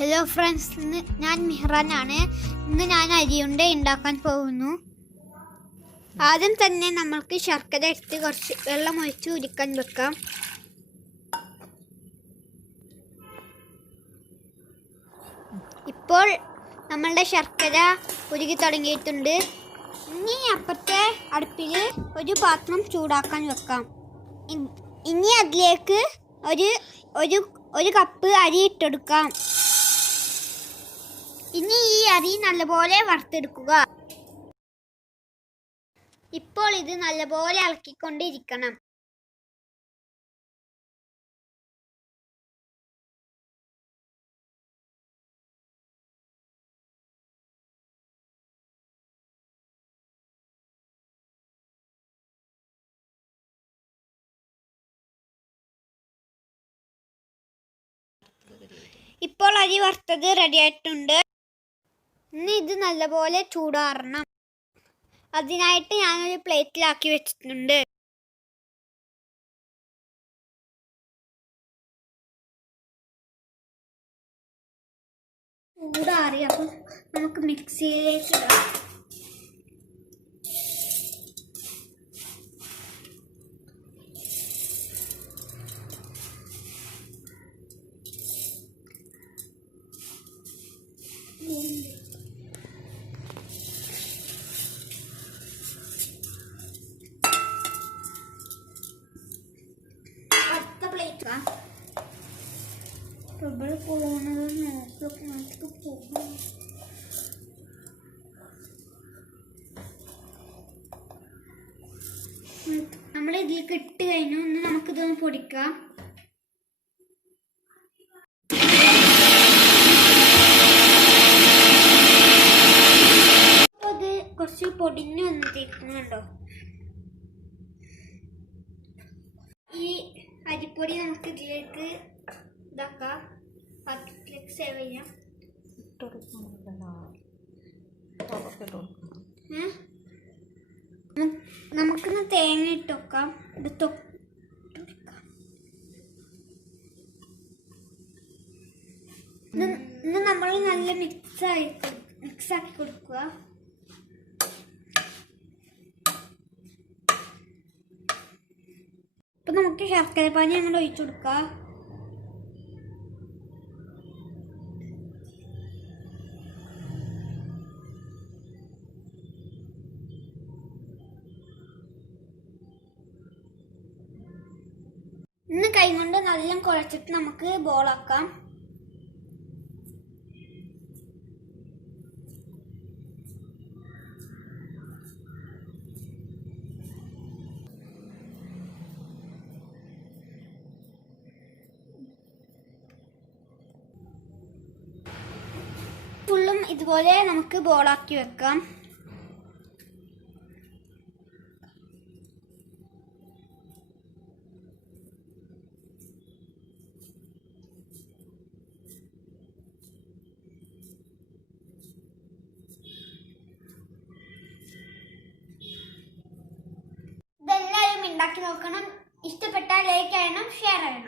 Hello friends, ഞാൻ മിഹ്റാനാണ്. ഇന്ന് ഞാൻ അരിയുണ്ട ഉണ്ടാക്കാൻ പോകുന്നു. ആദ്യം തന്നെ നമ്മൾക്ക് ശർക്കര എടുത്ത് കുറച്ച് വെള്ളം ഒഴിച്ച് ഉരുക്കാൻ വെക്കാം. ഇപ്പോൾ നമ്മളുടെ ശർക്കര ഉരുകി തുടങ്ങിയിട്ടുണ്ട്. ഇനി അപ്പുറത്തെ അടുപ്പിൽ ഒരു പാത്രം ചൂടാക്കാൻ വെക്കാം. ഇനി അതിലേക്ക് ഒരു കപ്പ് അരി ഇട്ടെടുക്കാം. ഇനി ഈ അരി നല്ലപോലെ വറുത്തെടുക്കുക. ഇപ്പോൾ ഇത് നല്ലപോലെ ഇളക്കിക്കൊണ്ടിരിക്കണം. ഇപ്പോൾ അരി വറുത്തത് റെഡിയായിട്ടുണ്ട്. ഇനി ഇത് നല്ലപോലെ ചൂടാറണം. അതിനായിട്ട് ഞാനൊരു പ്ലേറ്റിലാക്കി വെച്ചിട്ടുണ്ട്. ചൂടാറി അപ്പം നമുക്ക് മിക്സിയിലേക്ക് ഇടാം. നമ്മൾ ഇതിലേക്ക് ഇട്ട് കഴിഞ്ഞു. ഒന്ന് നമുക്കിതൊന്ന് പൊടിക്കാം. അത് കുറച്ച് പൊടിഞ്ഞു വന്നിരിക്കുന്നുണ്ടോ? ഈ അരിപ്പൊടി നമുക്ക് ഇതിലേക്ക് ഇതാക്കാം. പാത്രത്തിലേക്ക് സേവ് ചെയ്യാം. നമുക്കിന്ന് തേങ്ങ ഇട്ട് വെക്കാം. ഇന്ന് നമ്മൾ നല്ല മിക്സാക്കി കൊടുക്കുക. ഇപ്പൊ നമുക്ക് ശർക്കര പാനി അങ്ങോട്ട് ഒഴിച്ചു കൊടുക്കാം. ഇന്ന് കൈ കൊണ്ട് നല്ല കുഴച്ചിട്ട് നമുക്ക് ബോളാക്കാം. ഫുള്ളും ഇതുപോലെ നമുക്ക് ബോളാക്കി വെക്കാം. ഇതെല്ലാവരും ഉണ്ടാക്കി നോക്കണം. ഇഷ്ടപ്പെട്ടാൽ ലൈക്ക് ചെയ്യണം, ഷെയർ ചെയ്യണം.